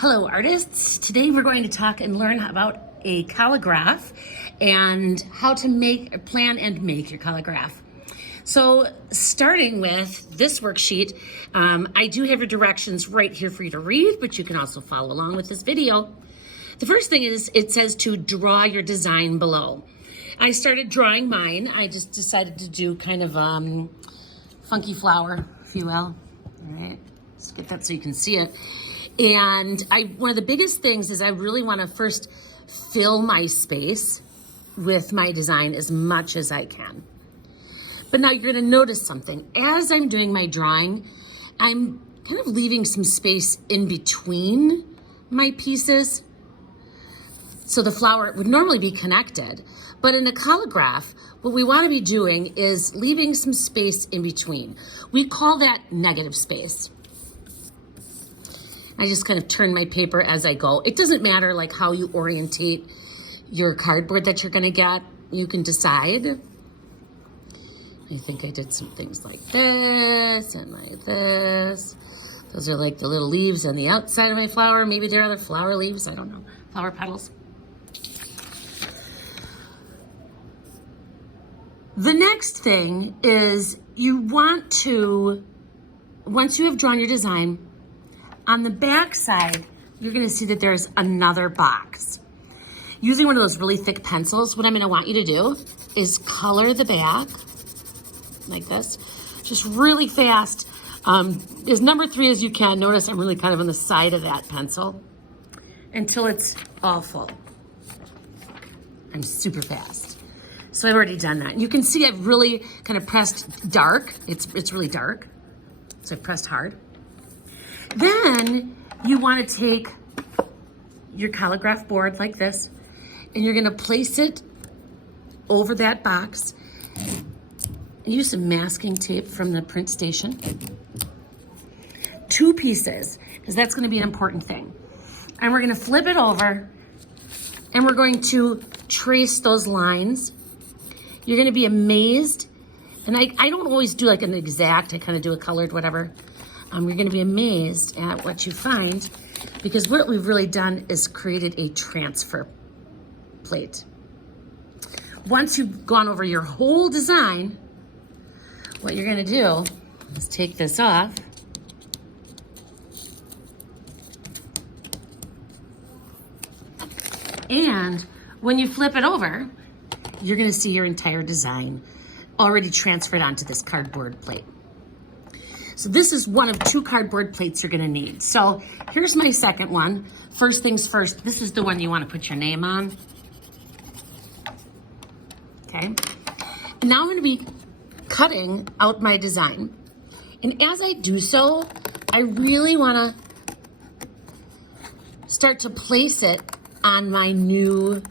Hello artists, today we're going to talk and learn about a collagraph and how to plan and make your collagraph. So starting with this worksheet, I do have your directions right here for you to read, but you can also follow along with this video. The first thing is it says to draw your design below. I started drawing mine. I just decided to do kind of funky flower, if you will. All right, let's get that so you can see it. And one of the biggest things is I really want to first fill my space with my design as much as I can. But now you're going to notice something. As I'm doing my drawing, I'm kind of leaving some space in between my pieces. So the flower would normally be connected. But in a collagraph, what we want to be doing is leaving some space in between. We call that negative space. I just kind of turn my paper as I go. It doesn't matter like how you orientate your cardboard that you're gonna get. You can decide. I think I did some things like this and like this. Those are like the little leaves on the outside of my flower. Maybe they're other flower leaves, I don't know. Flower petals. The next thing is you want to, once you have drawn your design, on the back side, you're gonna see that there's another box. Using one of those really thick pencils, what I'm gonna want you to do is color the back like this, just really fast, as number 3 as you can. Notice I'm really kind of on the side of that pencil until it's all full. I'm super fast. So I've already done that. You can see I've really kind of pressed dark. It's really dark, so I've pressed hard. Then you want to take your collagraph board like this, and you're going to place it over that box. Use some masking tape from the print station. 2 pieces, because that's going to be an important thing. And we're going to flip it over, and we're going to trace those lines. You're going to be amazed, and I don't always do like an exact, I kind of do a colored whatever. You're going to be amazed at what you find, because what we've really done is created a transfer plate. Once you've gone over your whole design, what you're going to do is take this off. And when you flip it over, you're going to see your entire design already transferred onto this cardboard plate. So this is one of 2 cardboard plates you're gonna need. So here's my second one. First things first, this is the one you wanna put your name on. Okay, and now I'm gonna be cutting out my design. And as I do so, I really wanna start to place it on my new,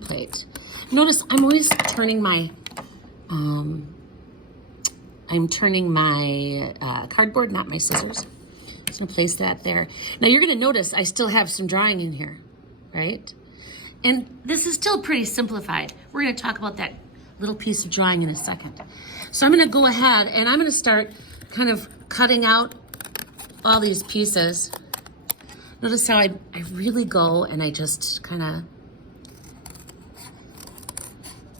plate. Notice I'm always turning my, cardboard, not my scissors. Just gonna place that there. Now you're gonna notice I still have some drawing in here, right? And this is still pretty simplified. We're gonna talk about that little piece of drawing in a second. So I'm gonna go ahead and I'm gonna start kind of cutting out all these pieces. Notice how I really go and I just kind of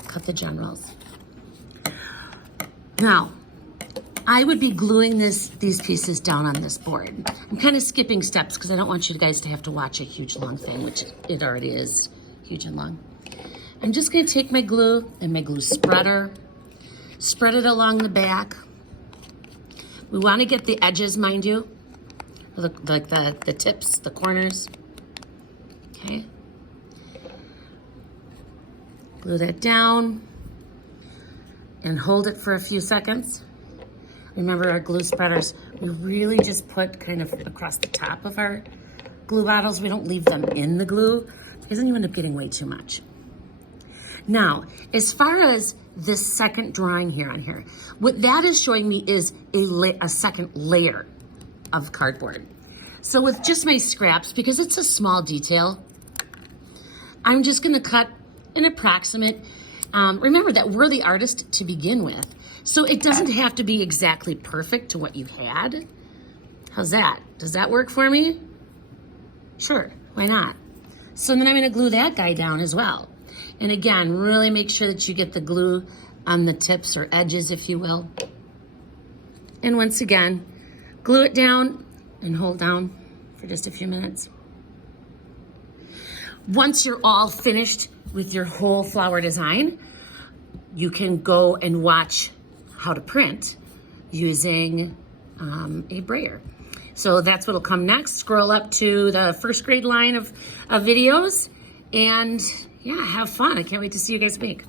cut the generals. Now, I would be gluing these pieces down on this board. I'm kind of skipping steps because I don't want you guys to have to watch a huge long thing, which it already is huge and long. I'm just gonna take my glue and my glue spreader, spread it along the back. We wanna get the edges, mind you, like the tips, the corners, okay? Glue that down and hold it for a few seconds. Remember our glue spreaders, we really just put kind of across the top of our glue bottles. We don't leave them in the glue because then you end up getting way too much. Now, as far as this second drawing here on here, what that is showing me is a second layer of cardboard. So with just my scraps, because it's a small detail, I'm just gonna cut an approximate. Remember that we're the artist to begin with. So it doesn't have to be exactly perfect to what you had. How's that? Does that work for me? Sure, why not? So then I'm gonna glue that guy down as well. And again, really make sure that you get the glue on the tips or edges, if you will. And once again, glue it down and hold down for just a few minutes. Once you're all finished with your whole flower design, you can go and watch how to print using a brayer. So that's what'll come next. Scroll up to the first grade line of videos and yeah, have fun. I can't wait to see you guys make.